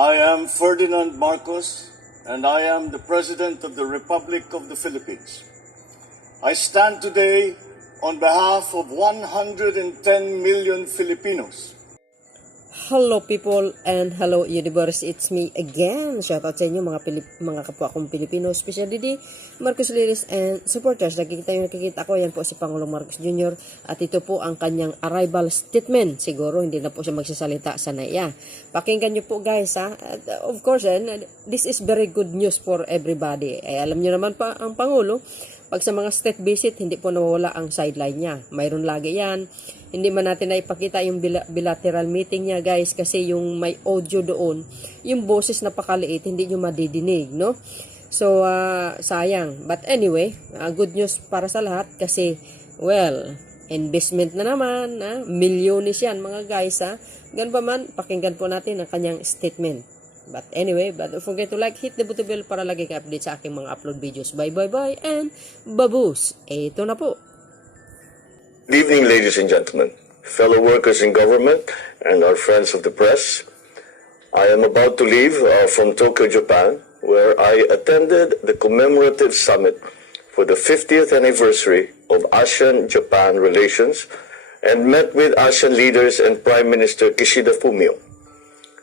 I am Ferdinand Marcos, and I am the President of the Republic of the Philippines. I stand today on behalf of 110 million Filipinos. Hello people and hello universe, it's me again. Shoutout sa inyo mga kapwa kong Pilipino, especially di Marcos Liris and supporters. Nakikita ko, yan po si Pangulong Marcos Jr. At ito po ang kanyang arrival statement. Siguro hindi na po siya magsasalita sa naiya. Pakinggan nyo po guys ha. Of course, this is very good news for everybody. Alam nyo naman pa ang Pangulo, pag sa mga state visit, hindi po nawawala ang sideline niya. Mayroon lagi yan. Hindi man natin na ipakita yung bilateral meeting niya guys kasi yung may audio doon, yung boses napakaliit, hindi nyo madidinig, no? So, sayang. But anyway, good news para sa lahat kasi, well, investment na naman, milyones yan mga guys, ha? Ganun pa man, pakinggan po natin ang kanyang statement. But anyway, don't forget to like, hit the bell para lagi ka update sa aking mga upload videos. Bye, and baboos. Ito na po. Good evening, ladies and gentlemen, fellow workers in government, and our friends of the press. I am about to leave from Tokyo, Japan, where I attended the commemorative summit for the 50th anniversary of ASEAN-Japan relations and met with ASEAN leaders and Prime Minister Kishida Fumio.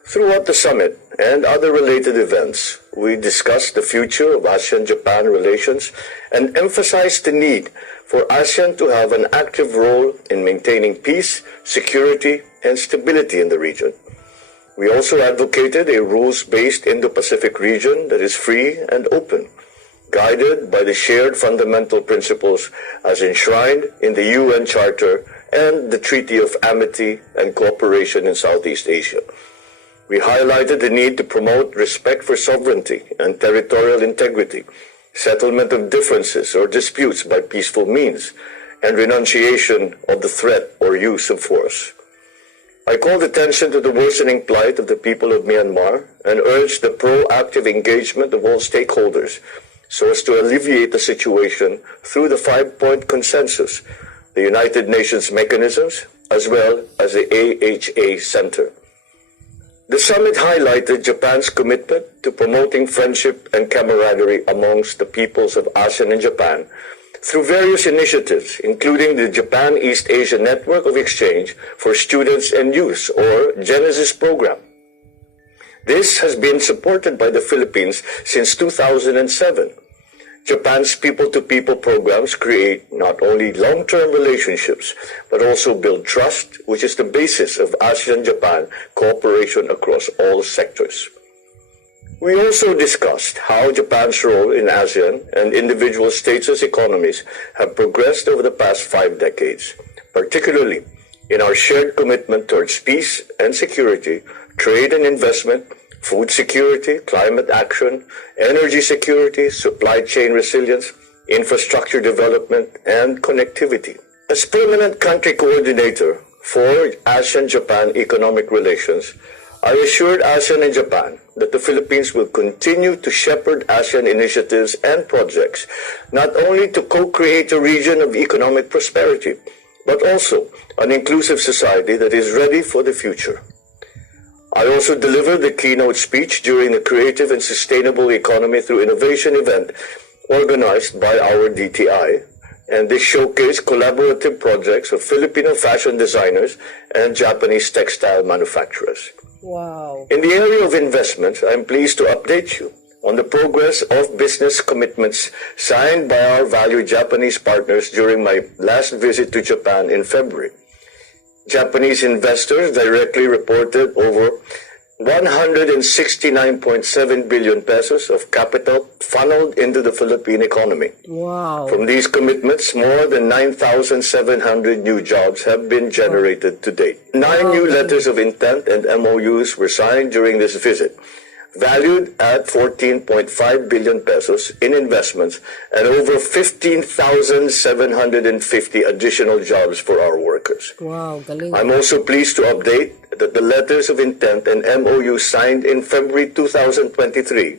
Throughout the summit and other related events, we discussed the future of ASEAN-Japan relations and emphasized the need for ASEAN to have an active role in maintaining peace, security, and stability in the region. We also advocated a rules-based Indo-Pacific region that is free and open, guided by the shared fundamental principles as enshrined in the UN Charter and the Treaty of Amity and Cooperation in Southeast Asia. We highlighted the need to promote respect for sovereignty and territorial integrity, settlement of differences or disputes by peaceful means, and renunciation of the threat or use of force. I called attention to the worsening plight of the people of Myanmar and urged the proactive engagement of all stakeholders so as to alleviate the situation through the 5-point consensus, the United Nations mechanisms, as well as the AHA Center. The summit highlighted Japan's commitment to promoting friendship and camaraderie amongst the peoples of ASEAN and Japan through various initiatives, including the Japan-East Asia Network of Exchange for Students and Youth, or Genesis program. This has been supported by the Philippines since 2007. Japan's people-to-people programs create not only long-term relationships, but also build trust, which is the basis of ASEAN-Japan cooperation across all sectors. We also discussed how Japan's role in ASEAN and individual states' economies have progressed over the past 5 decades, particularly in our shared commitment towards peace and security, trade and investment, food security, climate action, energy security, supply chain resilience, infrastructure development, and connectivity. As permanent country coordinator for ASEAN-Japan economic relations, I assured ASEAN and Japan that the Philippines will continue to shepherd ASEAN initiatives and projects, not only to co-create a region of economic prosperity, but also an inclusive society that is ready for the future. I also delivered the keynote speech during the Creative and Sustainable Economy Through Innovation event organized by our DTI, and this showcased collaborative projects of Filipino fashion designers and Japanese textile manufacturers. Wow. In the area of investments, I'm pleased to update you on the progress of business commitments signed by our valued Japanese partners during my last visit to Japan in February. Japanese investors directly reported over 169.7 billion pesos of capital funneled into the Philippine economy. Wow. From these commitments, more than 9,700 new jobs have been generated to date. 9 new letters of intent and MOUs were signed during this visit, valued at 14.5 billion pesos in investments and over 15,750 additional jobs for our workers. Wow, galing. I'm also pleased to update that the letters of intent and MOU signed in February 2023,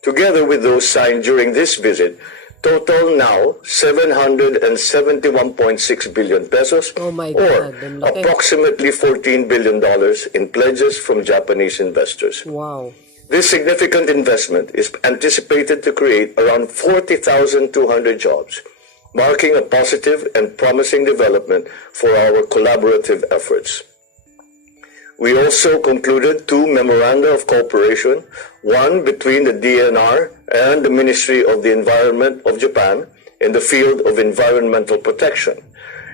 together with those signed during this visit, total now 771.6 billion pesos, Oh my or God, ang laki. approximately $14 billion in pledges from Japanese investors. Wow. This significant investment is anticipated to create around 40,200 jobs, marking a positive and promising development for our collaborative efforts. We also concluded 2 memoranda of cooperation, one between the DNR and the Ministry of the Environment of Japan in the field of environmental protection,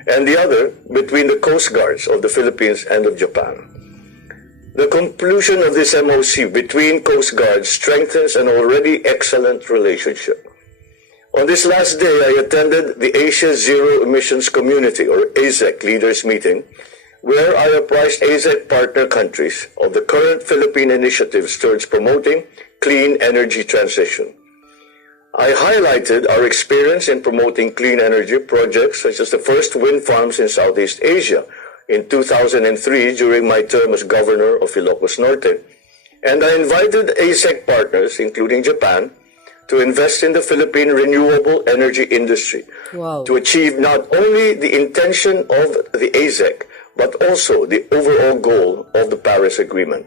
and the other between the Coast Guards of the Philippines and of Japan. The conclusion of this MOC between Coast Guards strengthens an already excellent relationship. On this last day, I attended the Asia Zero Emissions Community, or AZEC, leaders meeting, where I apprised AZEC partner countries of the current Philippine initiatives towards promoting clean energy transition. I highlighted our experience in promoting clean energy projects such as the first wind farms in Southeast Asia in 2003 during my term as governor of Ilocos Norte, and I invited AZEC partners, including Japan, to invest in the Philippine renewable energy industry. Wow. To achieve not only the intention of the AZEC, but also the overall goal of the Paris Agreement.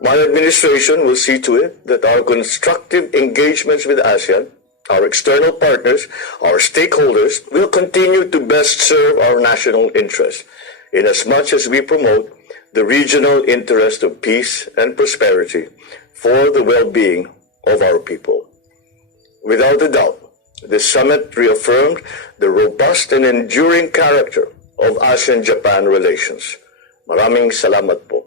My administration will see to it that our constructive engagements with ASEAN, our external partners, our stakeholders, will continue to best serve our national interests, inasmuch as we promote the regional interest of peace and prosperity for the well-being of our people. Without a doubt, this summit reaffirmed the robust and enduring character of ASEAN-Japan relations. Maraming salamat po.